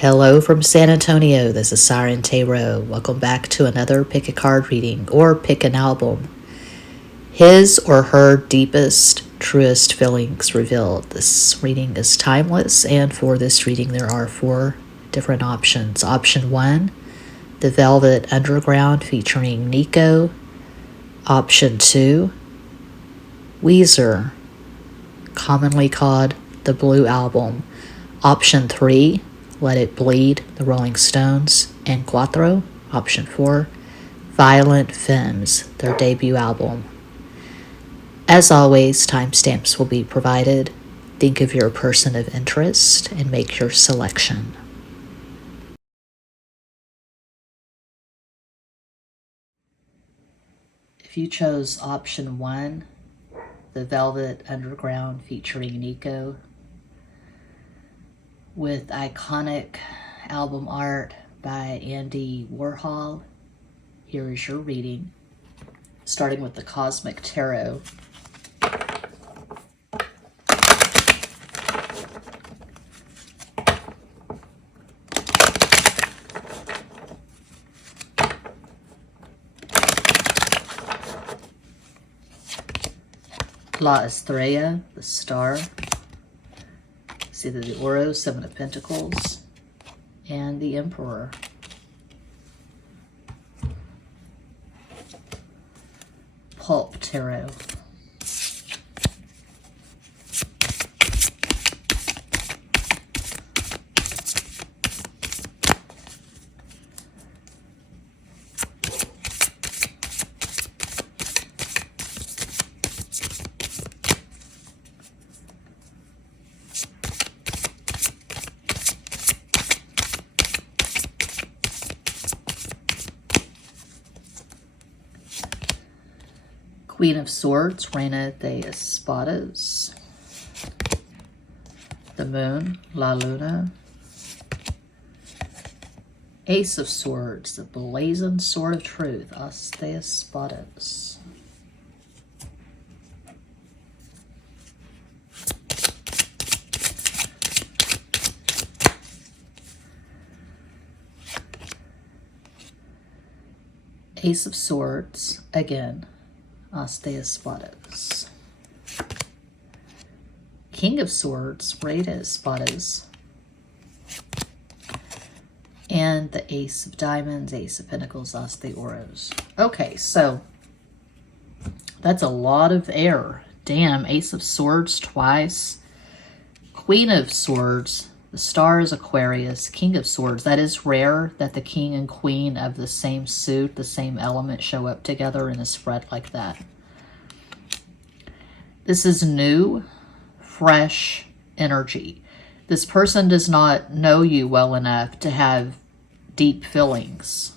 Hello from San Antonio, this is SIREN Tarot. Welcome back to another pick a card reading or pick an album. His or her deepest, truest feelings revealed. This reading is timeless, and for this reading there are 4 different options. Option 1, The Velvet Underground featuring NICO. Option 2, WEEZER, commonly called the Blue Album. Option 3, Let It Bleed, the Rolling Stones, and Cuatro. Option 4, Violent FEMMES, their debut album. As always, timestamps will be provided. Think of your person of interest and make your selection. If you chose option 1, The Velvet Underground featuring NICO, with iconic album art by Andy Warhol, here is your reading, starting with the Cosmic Tarot. La Estrella, the star. See the Oro, 7 of Pentacles, and the Emperor. Pulp Tarot. Queen of Swords, Reina de Espadas. The Moon, La Luna. Ace of Swords, the Blazoned Sword of Truth, As de Espadas. Ace of Swords, again, As de Espadas. King of Swords, Rey de Espadas. And the Ace of Diamonds, Ace of Pentacles, As de Oros. Okay, so that's a lot of air. Damn, Ace of Swords twice. Queen of Swords, the star is Aquarius. King of Swords, that is rare that the king and queen of the same suit, the same element, show up together in a spread like that. This is new, fresh energy. This person does not know you well enough to have deep feelings.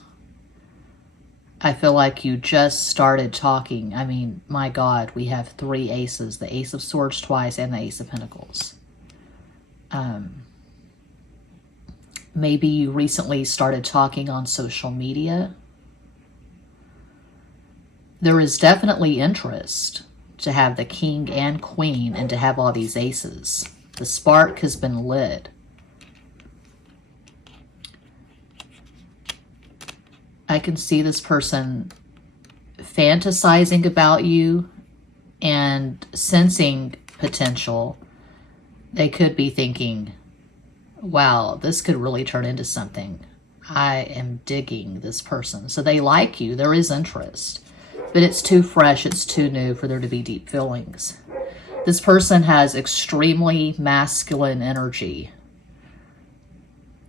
I feel like you just started talking. I mean, my God, we have 3 aces, the Ace of Swords twice and the Ace of Pentacles. Maybe you recently started talking on social media. There is definitely interest to have the king and queen and to have all these aces. The spark has been lit. I can see this person fantasizing about you and sensing potential. They could be thinking, wow, this could really turn into something. I am digging this person. So they like you. There is interest. But it's too fresh. It's too new for there to be deep feelings. This person has extremely masculine energy.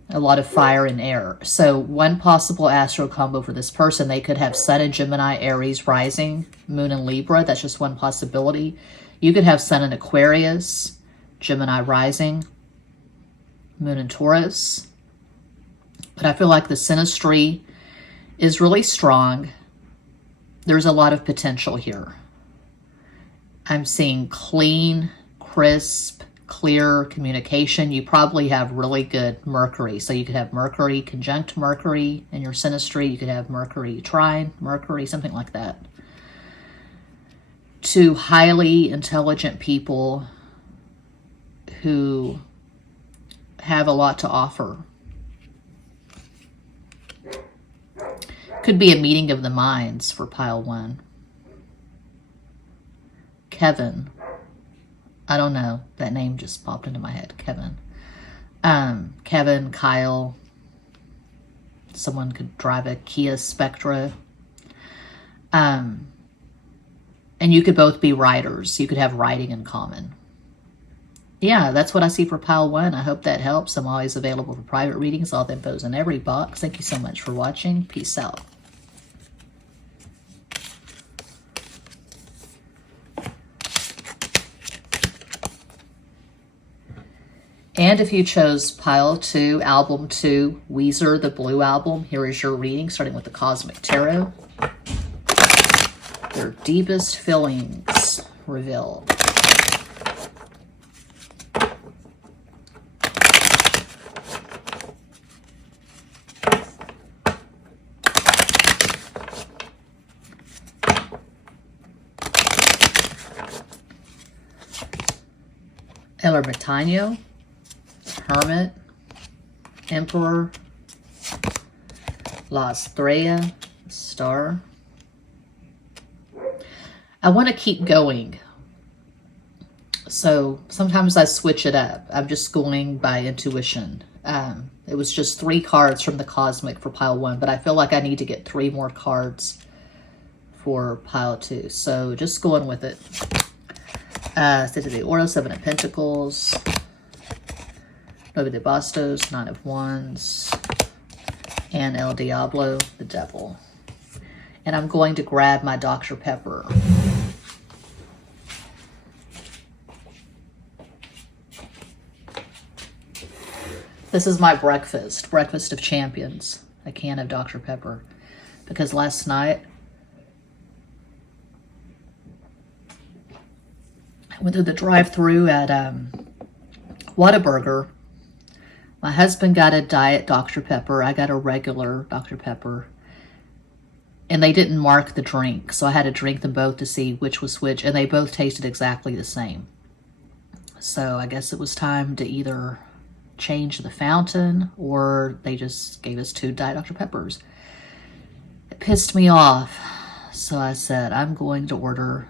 A lot of fire and air. So one possible astro combo for this person, they could have Sun in Gemini, Aries rising, Moon in Libra. That's just one possibility. You could have Sun in Aquarius, Gemini rising, Moon in Taurus. But I feel like the synastry is really strong. There's a lot of potential here. I'm seeing clean, crisp, clear communication. You probably have really good Mercury. So you could have Mercury conjunct Mercury in your synastry. You could have Mercury trine Mercury, something like that. 2 highly intelligent people who have a lot to offer. Could be a meeting of the minds for pile 1. Kevin. I don't know. That name just popped into my head. Kevin. Kevin, Kyle. Someone could drive a Kia Spectra. And you could both be writers. You could have writing in common. Yeah, that's what I see for pile 1. I hope that helps. I'm always available for private readings. All the info's in every box. Thank you so much for watching. Peace out. And if you chose pile 2, album 2, WEEZER, the blue album, here is your reading, starting with the Cosmic Tarot. Their deepest feelings revealed. El Ermitaño, Hermit, Emperor, La Estrella, Star. I want to keep going. So sometimes I switch it up. I'm just going by intuition. It was just 3 cards from the Cosmic for pile 1, but I feel like I need to get 3 more cards for pile 2. So just going with it. State of the Oro, 7 of Pentacles. Nueve de Bastos, 9 of Wands. And El Diablo, the Devil. And I'm going to grab my Dr. Pepper. This is my breakfast of champions. A can of Dr. Pepper. Because last night, I went through the drive-thru at Whataburger. My husband got a diet Dr. Pepper. I got a regular Dr. Pepper. And they didn't mark the drink, so I had to drink them both to see which was which, and they both tasted exactly the same. So I guess it was time to either change the fountain, or they just gave us 2 Diet Dr. Peppers. It pissed me off, so I said, I'm going to order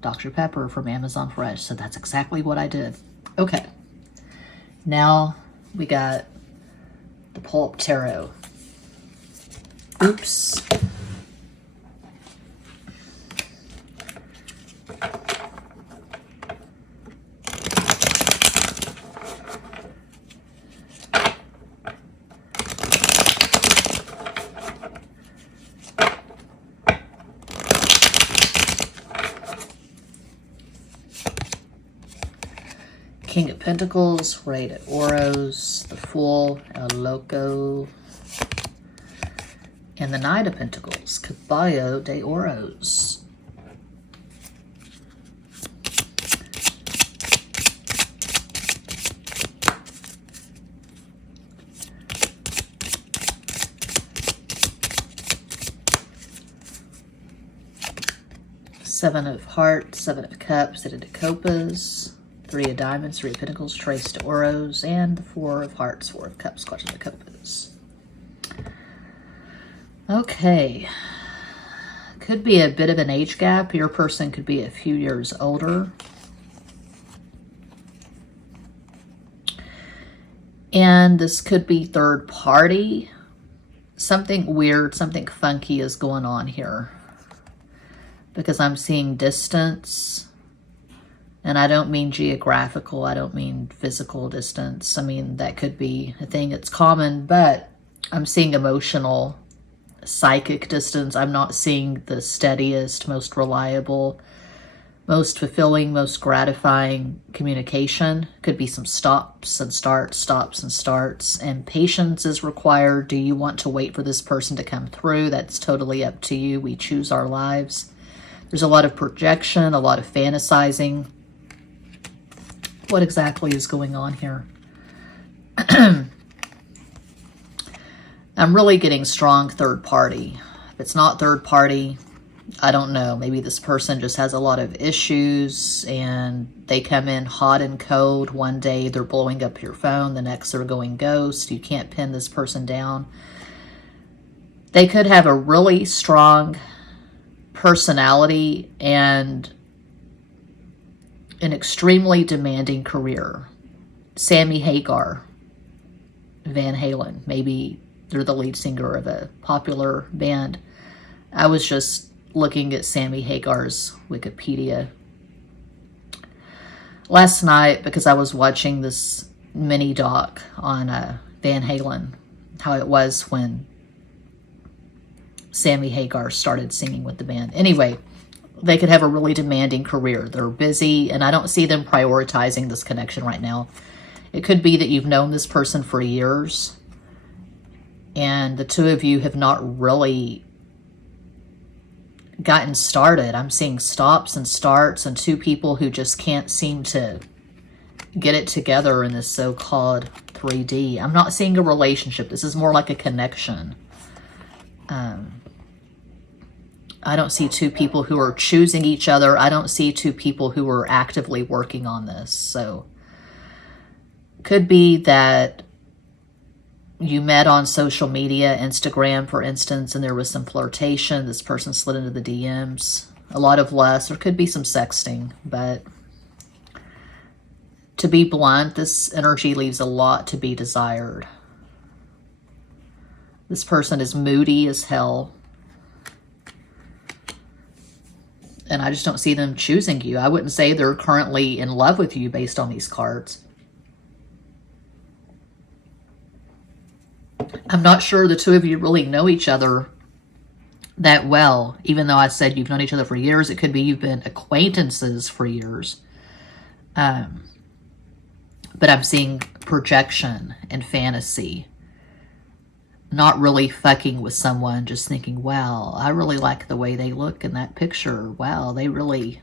Dr. Pepper from Amazon Fresh. So that's exactly what I did. Okay, now we got the Pulp Tarot. Oops. King of Pentacles, Rey de Oros, the Fool, El Loco, and the Knight of Pentacles, Caballo de Oros. Seven of Hearts, 7 of Cups, 8 of Copas, 3 of Diamonds, 3 of Pentacles, Tres de Oros, and the 4 of Hearts, 4 of Cups, Clutch of the Copas. Okay. Could be a bit of an age gap. Your person could be a few years older. And this could be third party. Something weird, something funky is going on here. Because I'm seeing distance. And I don't mean geographical. I don't mean physical distance. I mean, that could be a thing that's common. But I'm seeing emotional, psychic distance. I'm not seeing the steadiest, most reliable, most fulfilling, most gratifying communication. Could be some stops and starts, stops and starts. And patience is required. Do you want to wait for this person to come through? That's totally up to you. We choose our lives. There's a lot of projection, a lot of fantasizing. What exactly is going on here? I'm really getting strong third party. If it's not third party, I don't know. Maybe this person just has a lot of issues and they come in hot and cold. One day they're blowing up your phone. The next they're going ghost. You can't pin this person down. They could have a really strong personality and an extremely demanding career. Sammy Hagar, Van Halen. Maybe they're the lead singer of a popular band. I was just looking at Sammy Hagar's Wikipedia last night because I was watching this mini doc on Van Halen, how it was when Sammy Hagar started singing with the band. Anyway, they could have a really demanding career. They're busy, and I don't see them prioritizing this connection right now. It could be that you've known this person for years, and the two of you have not really gotten started. I'm seeing stops and starts and two people who just can't seem to get it together in this so-called 3D. I'm not seeing a relationship. This is more like a connection. I don't see two people who are choosing each other. I don't see two people who are actively working on this. So could be that you met on social media, Instagram, for instance, and there was some flirtation. This person slid into the DMs. A lot of lust. There could be some sexting, but to be blunt, this energy leaves a lot to be desired. This person is moody as hell. And I just don't see them choosing you. I wouldn't say they're currently in love with you based on these cards. I'm not sure the two of you really know each other that well. Even though I said you've known each other for years, it could be you've been acquaintances for years. But I'm seeing projection and fantasy. Not really fucking with someone, just thinking, wow, I really like the way they look in that picture. Wow, they really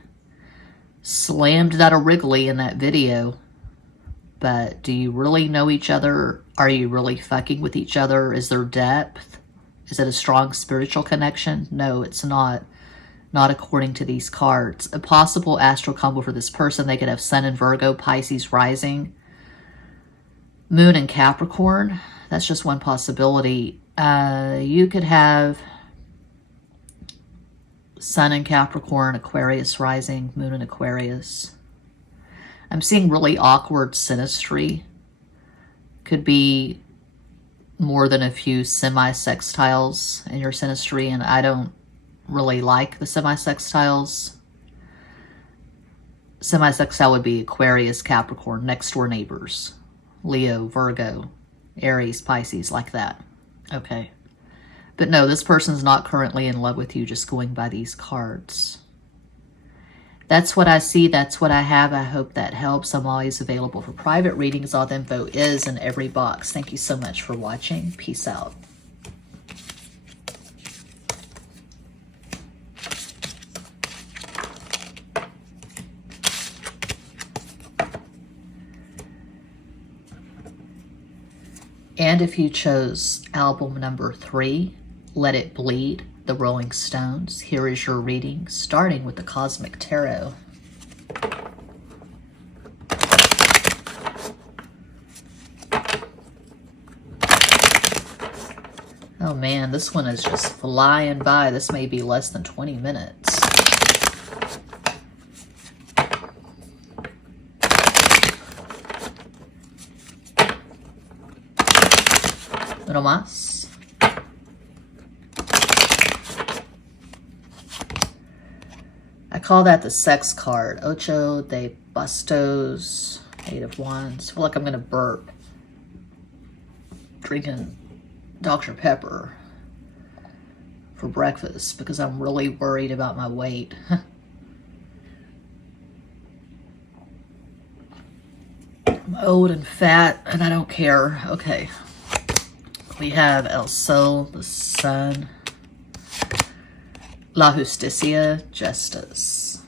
slammed that a Wrigley in that video. But do you really know each other? Are you really fucking with each other? Is there depth? Is it a strong spiritual connection? No, it's not. Not according to these cards. A possible astral combo for this person, they could have Sun in Virgo, Pisces rising, Moon in Capricorn. That's just one possibility. You could have Sun in Capricorn, Aquarius rising, Moon in Aquarius. I'm seeing really awkward synastry. Could be more than a few semi-sextiles in your synastry, and I don't really like the semi-sextiles. Semi-sextile would be Aquarius, Capricorn, next door neighbors. Leo, Virgo, Aries, Pisces, like that. Okay. But no, this person's not currently in love with you, just going by these cards. That's what I see. That's what I have. I hope that helps. I'm always available for private readings. All the info is in every box. Thank you so much for watching. Peace out. And if you chose album number 3, Let It Bleed, The Rolling Stones, here is your reading, starting with the Cosmic Tarot. Oh man, this one is just flying by. This may be less than 20 minutes. Uno más. I call that the sex card. Ocho de Bastos, 8 of Wands. I feel like I'm going to burp. Drinking Dr. Pepper for breakfast because I'm really worried about my weight. I'm old and fat and I don't care. Okay. We have El Sol, the Sun. La Justicia, Justice.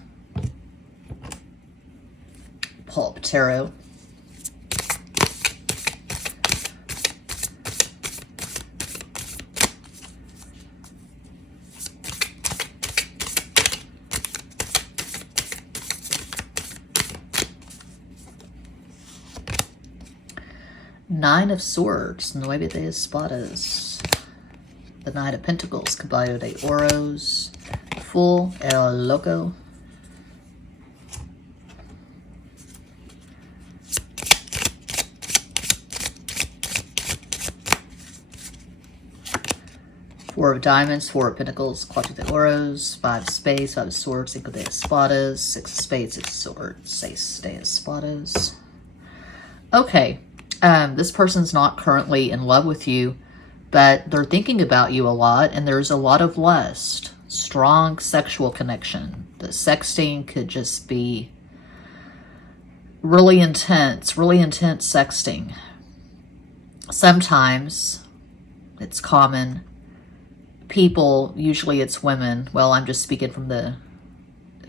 Pulp Tarot. Nine of Swords, Nueve de Espadas. The Knight of Pentacles, Caballo de Oros, Fool, El Loco. Four of Diamonds, Four of Pentacles, Cuatro de Oros, Five of Spades, Five of Swords, Cinco de Espadas, Six of Spades, Six of Swords, Seis de Espadas. Okay, this person's not currently in love with you, but they're thinking about you a lot, and there's a lot of lust, strong sexual connection. The sexting could just be really intense sexting. Sometimes it's common. People, usually it's women. Well, I'm just speaking from the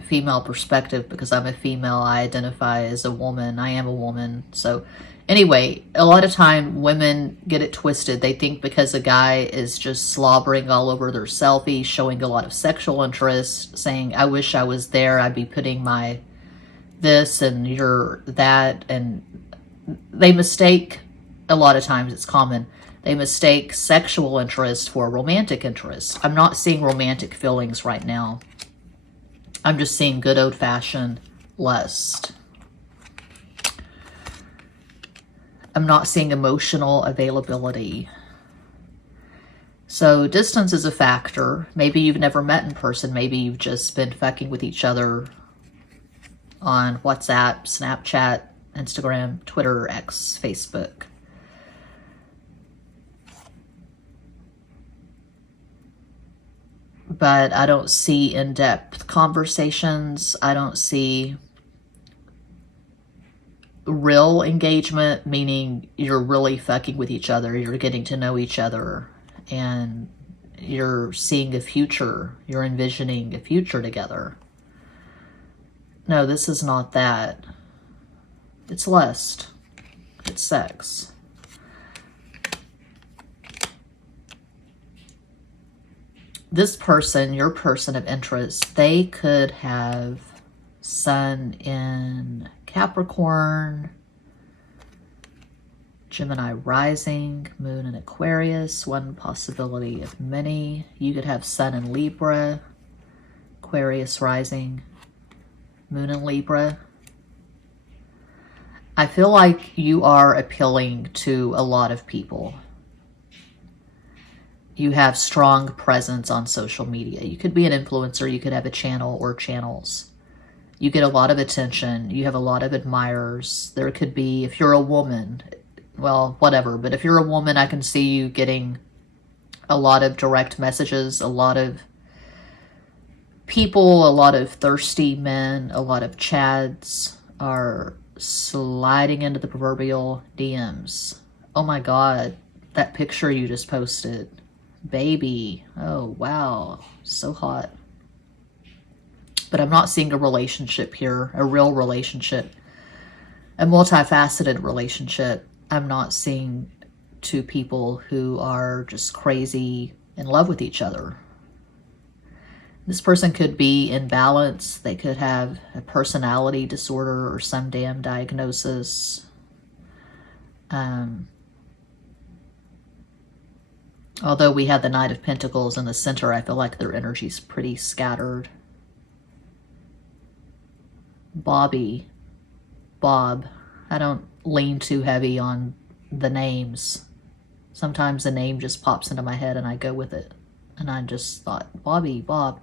female perspective because I'm a female. I identify as a woman. I am a woman. So anyway, a lot of time women get it twisted. They think because a guy is just slobbering all over their selfie, showing a lot of sexual interest, saying, I wish I was there, I'd be putting my this and your that, and they mistake, a lot of times it's common, they mistake sexual interest for romantic interest. I'm not seeing romantic feelings right now. I'm just seeing good old-fashioned lust. I'm not seeing emotional availability. So distance is a factor. Maybe you've never met in person. Maybe you've just been fucking with each other on WhatsApp, Snapchat, Instagram, Twitter, X, Facebook. But I don't see in-depth conversations. I don't see real engagement, meaning you're really fucking with each other. You're getting to know each other and you're seeing a future. You're envisioning a future together. No, this is not that. It's lust. It's sex. This person, your person of interest, they could have Sun in Capricorn, Gemini rising, Moon in Aquarius, one possibility of many. You could have Sun in Libra, Aquarius rising, Moon in Libra. I feel like you are appealing to a lot of people. You have strong presence on social media. You could be an influencer. You could have a channel or channels. You get a lot of attention. You have a lot of admirers. There could be, if you're a woman, well, whatever. But if you're a woman, I can see you getting a lot of direct messages, a lot of people, a lot of thirsty men, a lot of chads are sliding into the proverbial DMs. Oh my God, that picture you just posted. Baby, oh wow, so hot. But I'm not seeing a relationship here, a real relationship, a multifaceted relationship. I'm not seeing two people who are just crazy in love with each other. This person could be imbalanced. They could have a personality disorder or some damn diagnosis. Although we have the Knight of Pentacles in the center, I feel like their energy's pretty scattered. Bob. I don't lean too heavy on the names. Sometimes the name just pops into my head and I go with it. And I just thought, Bob,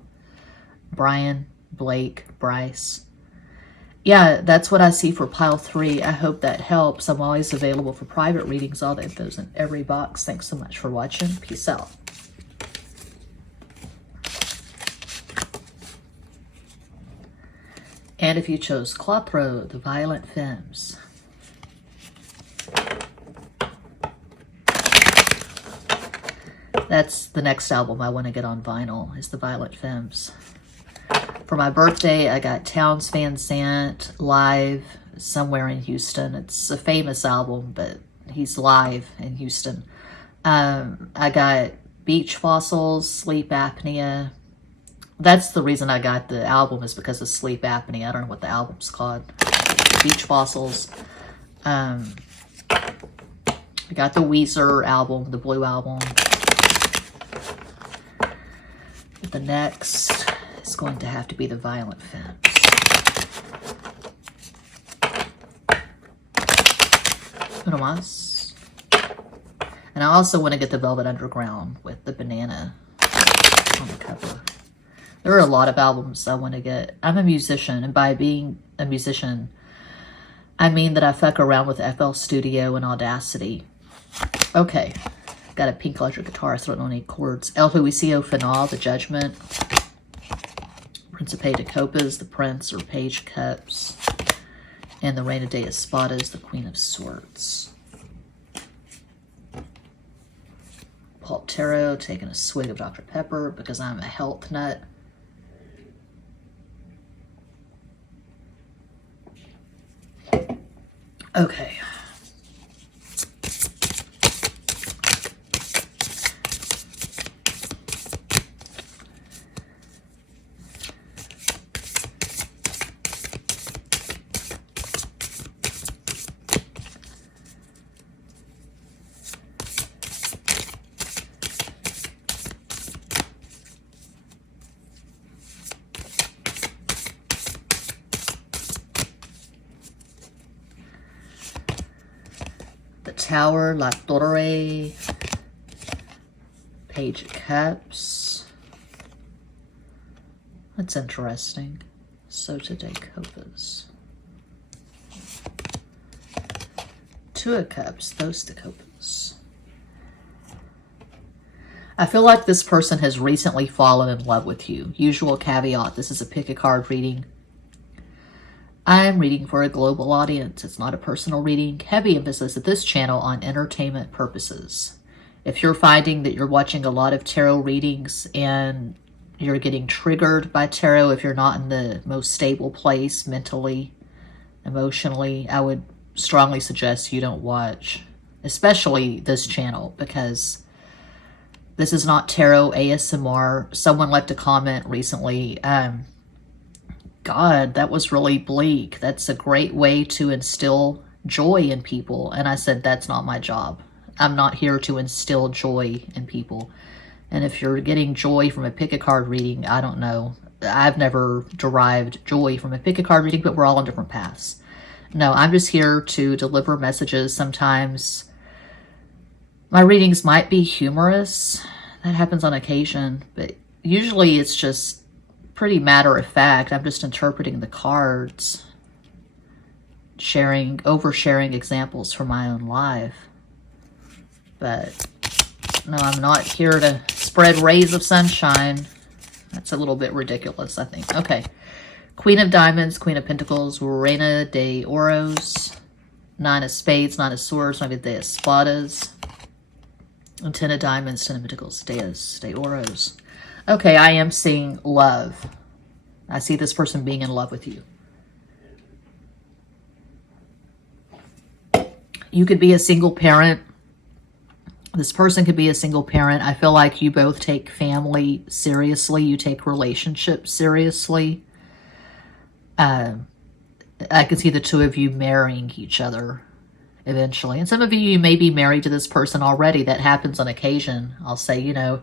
Brian, Blake, Bryce. Yeah, that's what I see for pile 3. I hope that helps. I'm always available for private readings. All the info's in every box. Thanks so much for watching. Peace out. And if you chose Cuatro, the Violent Femmes. That's the next album I want to get on vinyl, is the Violent Femmes. For my birthday, I got Townes Van Sant live somewhere in Houston. It's a famous album, but he's live in Houston. I got Beach Fossils, Sleep Apnea. That's the reason I got the album, is because of sleep apnea. I don't know what the album's called. Beach Fossils. I got the WEEZER album, the Blue album. The next is going to have to be the Violent Femmes. Uno más. And I also want to get the Velvet Underground with the banana on the cover. There are a lot of albums I want to get. I'm a musician, and by being a musician, I mean that I fuck around with FL Studio and Audacity. Okay, got a pink electric guitar, so I don't need chords. El Juicio Final, the Judgment. Principe de Copas, the Prince or Page Cups. And the Reina de Espadas, the Queen of Swords. Paul Tarot, taking a swig of Dr. Pepper because I'm a health nut. Okay. Tower, La Torre, Page of Cups. That's interesting. Sota de Copas. Two of Cups, those de Copas. I feel like this person has recently fallen in love with you. Usual caveat, this is a pick a card reading. I'm reading for a global audience. It's not a personal reading. Heavy emphasis at this channel on entertainment purposes. If you're finding that you're watching a lot of tarot readings and you're getting triggered by tarot, if you're not in the most stable place mentally, emotionally, I would strongly suggest you don't watch, especially this channel, because this is not tarot ASMR. Someone left a comment recently, God, that was really bleak. That's a great way to instill joy in people. And I said, that's not my job. I'm not here to instill joy in people. And if you're getting joy from a pick-a-card reading, I don't know. I've never derived joy from a pick-a-card reading, but we're all on different paths. No, I'm just here to deliver messages. Sometimes my readings might be humorous. That happens on occasion. But usually it's just pretty matter of fact. I'm just interpreting the cards, oversharing examples from my own life. But no, I'm not here to spread rays of sunshine. That's a little bit ridiculous, I think. Okay. Queen of Diamonds, Queen of Pentacles, Reina de Oros, Nine of Spades, Nine of Swords, maybe de Espadas, and Ten of Diamonds, Ten of Pentacles, de Oros. Okay, I am seeing love. I see this person being in love with you. You could be a single parent. This person could be a single parent. I feel like you both take family seriously. You take relationships seriously. I can see the two of you marrying each other eventually. And some of you may be married to this person already. That happens on occasion. I'll say, you know,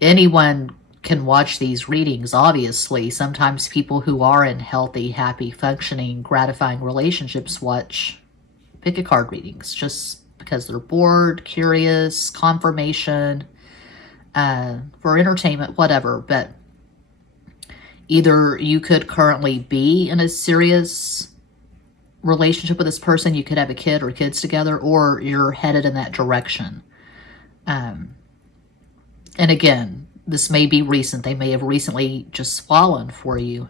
anyone can watch these readings, obviously. Sometimes people who are in healthy, happy, functioning, gratifying relationships watch pick-a-card readings just because they're bored, curious, confirmation, for entertainment, whatever. But either you could currently be in a serious relationship with this person, you could have a kid or kids together, or you're headed in that direction. And again, this may be recent. They may have recently just fallen for you.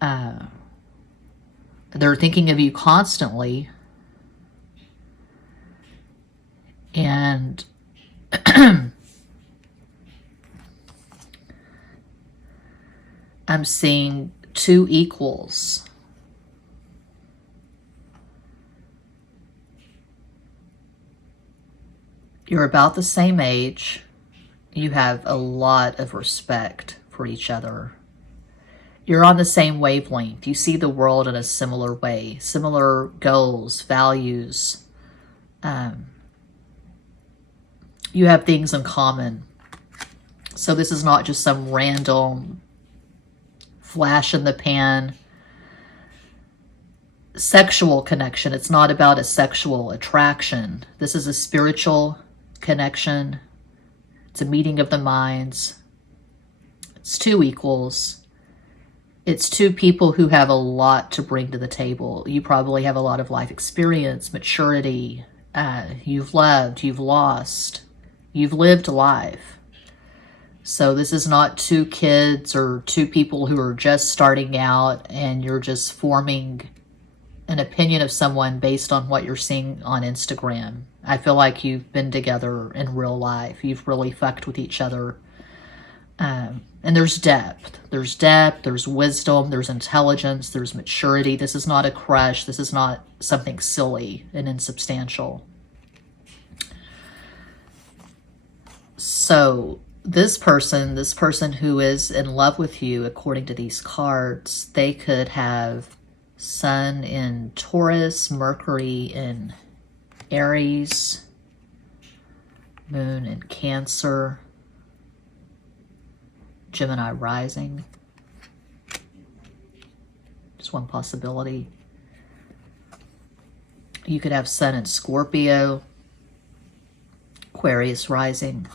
They're thinking of you constantly. And I'm seeing two equals. You're about the same age. You have a lot of respect for each other. You're on the same wavelength. You see the world in a similar way, similar goals, values. You have things in common. So this is not just some random flash in the pan sexual connection. It's not about a sexual attraction. This is a spiritual connection. It's a meeting of the minds. It's two equals. It's two people who have a lot to bring to the table. You probably have a lot of life experience, maturity. You've loved, you've lost, you've lived life. So this is not two kids or two people who are just starting out and you're just forming an opinion of someone based on what you're seeing on Instagram. I feel like you've been together in real life. You've really fucked with each other. And there's depth. There's depth, there's wisdom, there's intelligence, there's maturity. This is not a crush. This is not something silly and insubstantial. So this person who is in love with you, according to these cards, they could have Sun in Taurus, Mercury in Aries, Moon in Cancer, Gemini rising. Just one possibility. You could have Sun in Scorpio, Aquarius rising,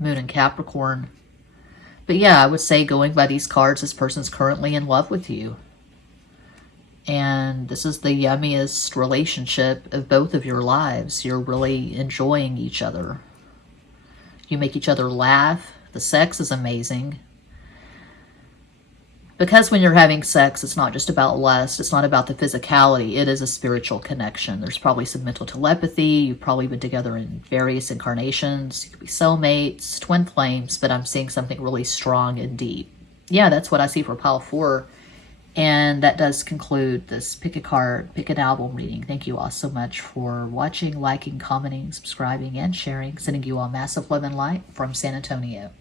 Moon in Capricorn. But yeah, I would say, going by these cards, this person's currently in love with you. And this is the yummiest relationship of both of your lives. You're really enjoying each other. You make each other laugh. The sex is amazing. Because when you're having sex, it's not just about lust. It's not about the physicality. It is a spiritual connection. There's probably some mental telepathy. You've probably been together in various incarnations. You could be soulmates, twin flames, but I'm seeing something really strong and deep. Yeah, that's what I see for pile 4. And that does conclude this pick a card, pick an album reading. Thank you all so much for watching, liking, commenting, subscribing, and sharing. Sending you all massive love and light from San Antonio.